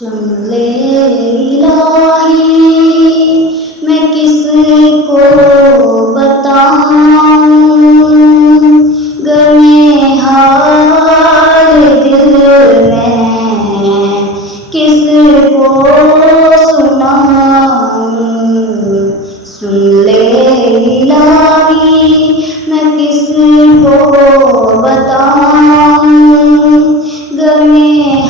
سن لے الہی میں کس کو بتاؤں، غم حال دل میں کس کو سناؤں، سن لے الہی میں کس کو بتاؤں، غم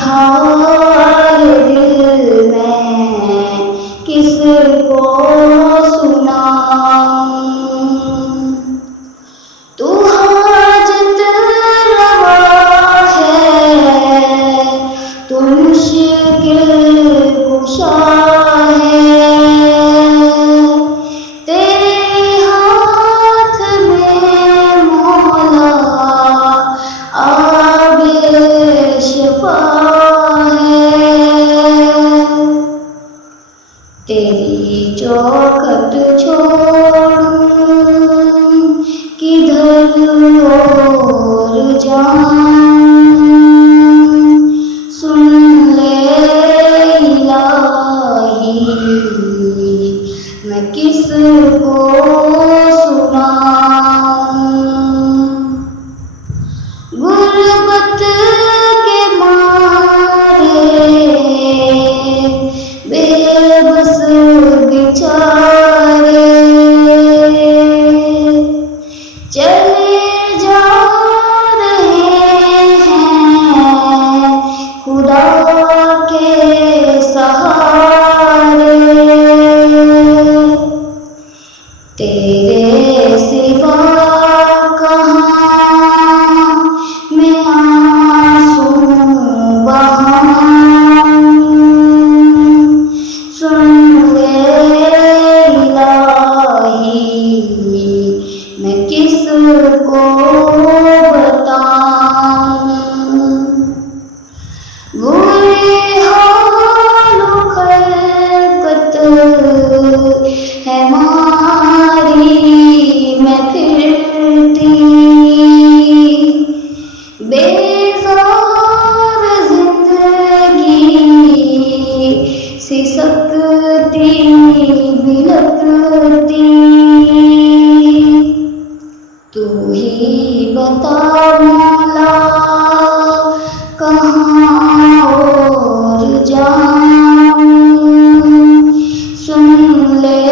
حال دل میں کس کو سناؤں۔ تو حاجت روا ہے، تو مشکل کشا ہے، تیرے ہاتھ میں مولا آب شفا ہے، تیری چوکھٹ چھوڑوں کدھر اور جاؤں، سن لے الہی میں کس کو سناؤں۔ غربت کے مارے بے بس بیچارے چلے جا رہے ہیں خدا کے سہارے، تیرے سوا کہاں میں آنسو بہاؤں، سن لے الہی میں کس کو بتاؤں۔ برے حال و خلقت ہے ماری میں پھرتی، بیزار زندگی سسکتی بلکتی، تو ہی بتا مولا کہاں اور جاؤں، سن لے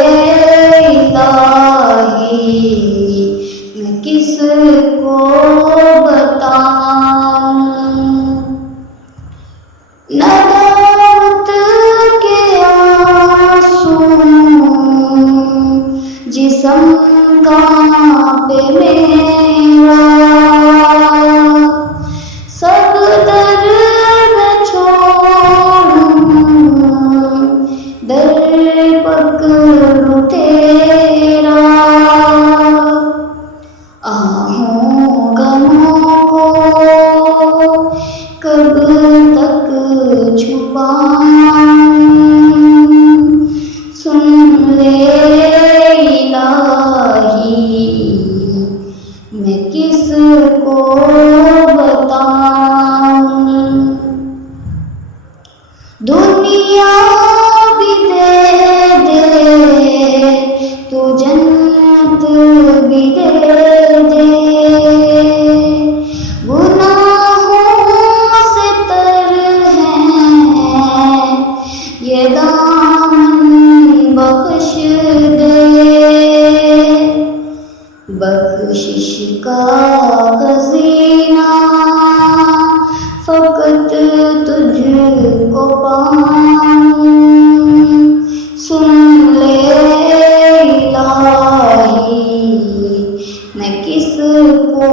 الہی میں کس کو بتاؤں۔ ندامت کے آنسو جسم کانپے میرا، سب در میں چھوڑوں در پکڑوں تیرا، آہوں غموں کو کب تک چھپاؤں، سن لے الہی میں کس کو بتاؤں۔ دنیا بھی دے دے تو جنت بھی دے دے، گناہوں سے تر ہیں یہ دامن بخش دے، بخشش کا خزینہ فقط تجھ کو پاؤں، سن لے الہی میں کس کو